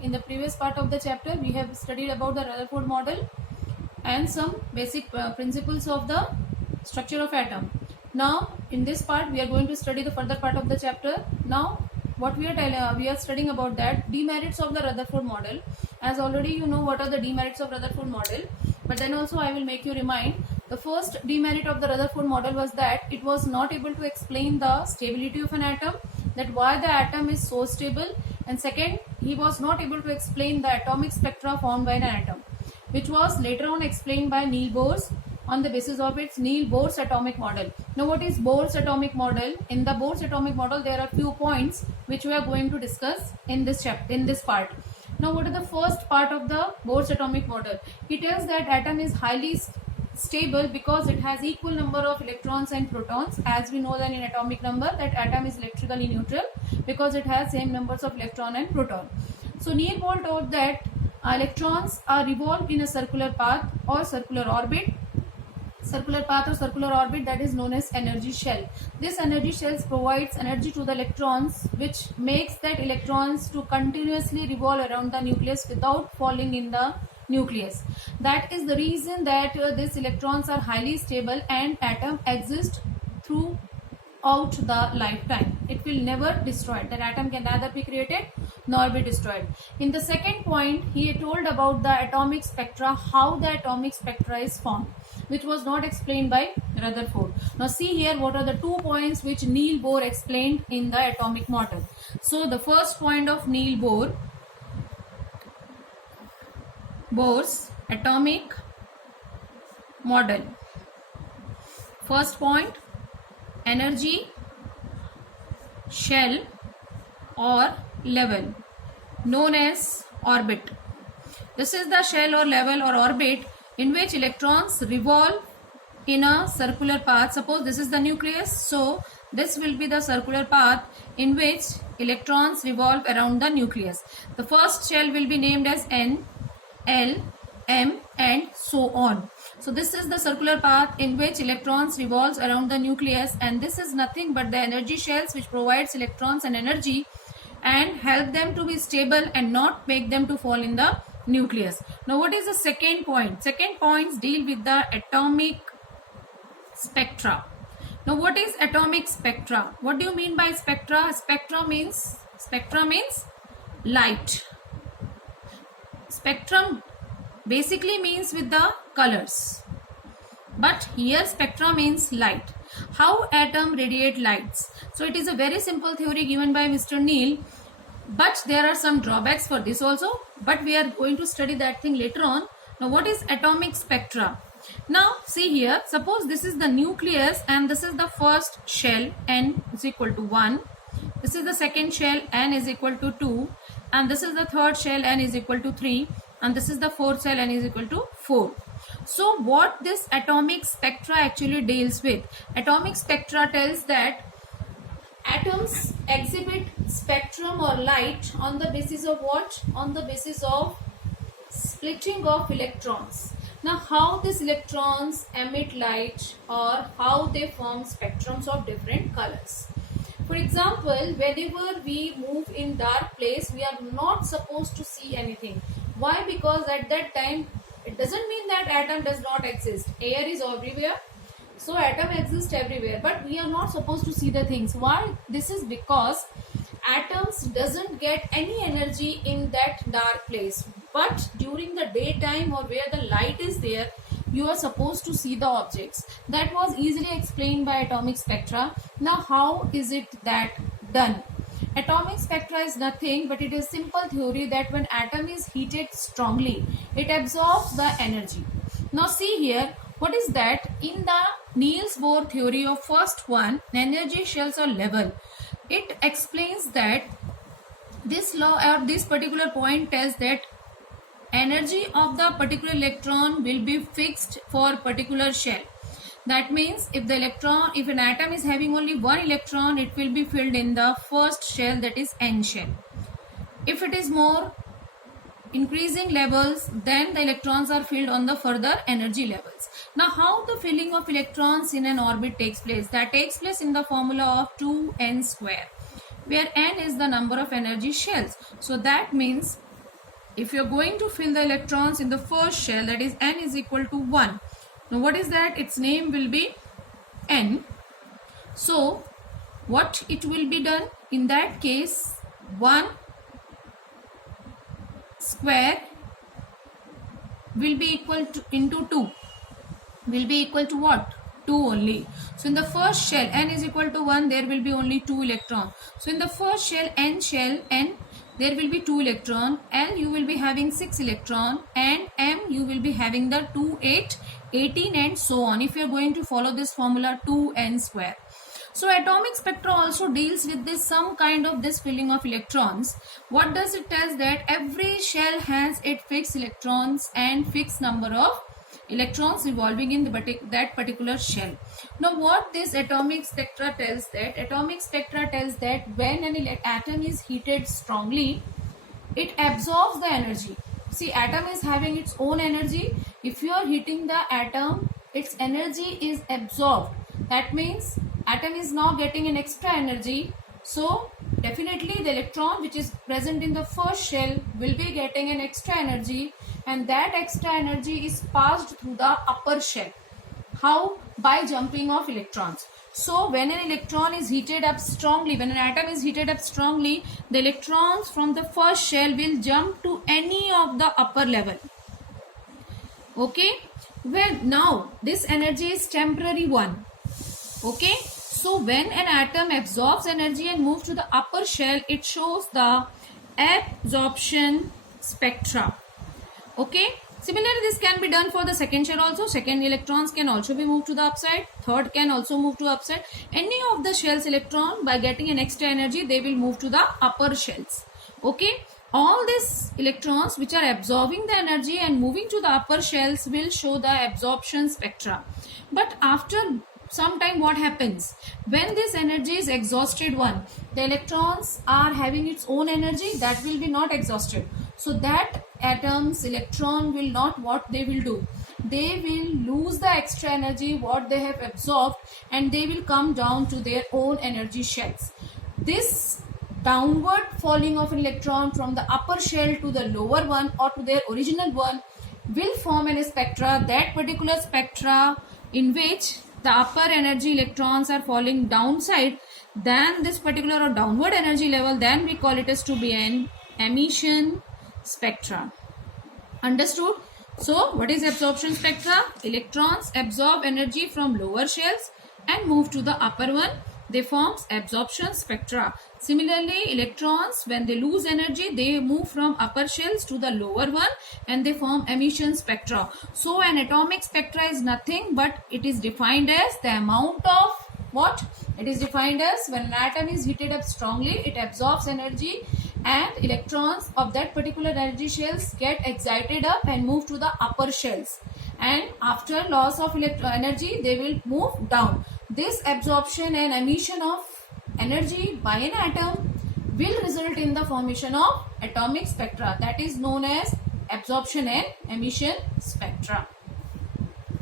In the previous part of the chapter, we have studied about the Rutherford model and some basic principles of the structure of atom. Now, in this part, we are going to study the further part of the chapter. Now, what we are studying about that demerits of the Rutherford model. As already you know what are the demerits of Rutherford model, but then also I will make you remind. The first demerit of the Rutherford model was that it was not able to explain the stability of an atom, that why the atom is so stable, and second, he was not able to explain the atomic spectra formed by an atom, which was later on explained by Niels Bohr on the basis of its Niels Bohr's atomic model. Now, what is Bohr's atomic model? In the Bohr's atomic model, there are few points which we are going to discuss in this chapter, in this part. Now, what is the first part of the Bohr's atomic model? He tells that atom is highly stable because it has equal number of electrons and protons. As we know that in atomic number, that atom is electrically neutral because it has same numbers of electron and proton. So Niels Bohr told that electrons are revolved in a circular path or circular orbit. Circular path or circular orbit, that is known as energy shell. This energy shell provides energy to the electrons, which makes that electrons to continuously revolve around the nucleus without falling in the nucleus. That is the reason that these electrons are highly stable and atom exists throughout the lifetime. It will never destroy. That atom can neither be created nor be destroyed. In the second point, he told about the atomic spectra, how the atomic spectra is formed, which was not explained by Rutherford. Now see here what are the 2 points which Niels Bohr explained in the atomic model. So the first point of Niels Bohr's atomic model. First point, energy shell or level known as orbit. This is the shell or level or orbit in which electrons revolve in a circular path. Suppose this is the nucleus, so this will be the circular path in which electrons revolve around the nucleus. The first shell will be named as N, L, M and so on. So this is the circular path in which electrons revolves around the nucleus, and this is nothing but the energy shells which provides electrons and energy and help them to be stable and not make them to fall in the nucleus. Now what is the second point? Second points deal with the atomic spectra. Now what is atomic spectra? What do you mean by spectra? Spectra means light. Spectrum basically means with the colors, but here spectra means light. How atom radiate lights? So it is a very simple theory given by Mr. Niels, but there are some drawbacks for this also, but we are going to study that thing later on. Now what is atomic spectra? Now see here, suppose this is the nucleus and this is the first shell, N is equal to 1. This is the second shell, N is equal to 2, and this is the third shell, N is equal to 3, and this is the fourth shell, N is equal to 4. So what this atomic spectra actually deals with? Atomic spectra tells that atoms exhibit spectrum or light on the basis of what? On the basis of splitting of electrons. Now how these electrons emit light or how they form spectrums of different colors. For example, whenever we move in dark place, we are not supposed to see anything. Why? Because at that time, it doesn't mean that atom does not exist. Air is everywhere. So atom exists everywhere, but we are not supposed to see the things. Why? This is because atoms doesn't get any energy in that dark place. But during the daytime or where the light is there, you are supposed to see the objects. That was easily explained by atomic spectra. Now how is it that done? Atomic spectra is nothing but it is simple theory that when atom is heated strongly, it absorbs the energy. Now see here, what is that? In the Niels Bohr theory of first one, energy shells or level, it explains that this law or this particular point tells that energy of the particular electron will be fixed for particular shell. That means if an atom is having only one electron, it will be filled in the first shell, that is N shell. If it is more increasing levels, then the electrons are filled on the further energy levels. Now how the filling of electrons in an orbit takes place? That takes place in the formula of 2n square, where n is the number of energy shells. So that means if you're going to fill the electrons in the first shell, that is n is equal to 1. Now what is that? Its name will be n. So what it will be done? In that case, 1 square will be equal to into 2 will be equal to what? 2 only. So in the first shell n is equal to 1, there will be only 2 electrons. So in the first shell n, there will be 2 electron. L you will be having 6 electron, and M you will be having the 2, 8, 18 and so on, if you are going to follow this formula 2n square. So atomic spectra also deals with this some kind of this filling of electrons. What does it tell? That every shell has its fixed electrons and fixed number of electrons revolving in that particular shell. Now what this atomic spectra tells? That atomic spectra tells that when an atom is heated strongly, it absorbs the energy. See, atom is having its own energy. If you are heating the atom, its energy is absorbed. That means atom is now getting an extra energy. So definitely the electron which is present in the first shell will be getting an extra energy, and that extra energy is passed through the upper shell. How? By jumping of electrons. So when an electron is heated up strongly, when an atom is heated up strongly, the electrons from the first shell will jump to any of the upper level. Okay? Well, now this energy is temporary one. Okay? So when an atom absorbs energy and moves to the upper shell, it shows the absorption spectra. Okay? Similarly, this can be done for the second shell also. Second electrons can also be moved to the upside. Third can also move to upside. Any of the shells electron, by getting an extra energy, they will move to the upper shells. Okay? All these electrons which are absorbing the energy and moving to the upper shells will show the absorption spectra. But after some time, what happens? When this energy is exhausted one, the electrons are having its own energy that will be not exhausted. So that atom's electron will not, what they will do? They will lose the extra energy what they have absorbed, and they will come down to their own energy shells. This downward falling of an electron from the upper shell to the lower one or to their original one will form a spectra. That particular spectra in which the upper energy electrons are falling downside than this particular or downward energy level, then we call it as to be an emission spectra. Understood? So what is absorption spectra? Electrons absorb energy from lower shells and move to the upper one. They forms absorption spectra. Similarly, electrons, when they lose energy, they move from upper shells to the lower one and they form emission spectra. So an atomic spectra is nothing but it is defined as the amount of what? It is defined as when an atom is heated up strongly, it absorbs energy and electrons of that particular energy shells get excited up and move to the upper shells. And after loss of energy, they will move down. This absorption and emission of energy by an atom will result in the formation of atomic spectra. That is known as absorption and emission spectra.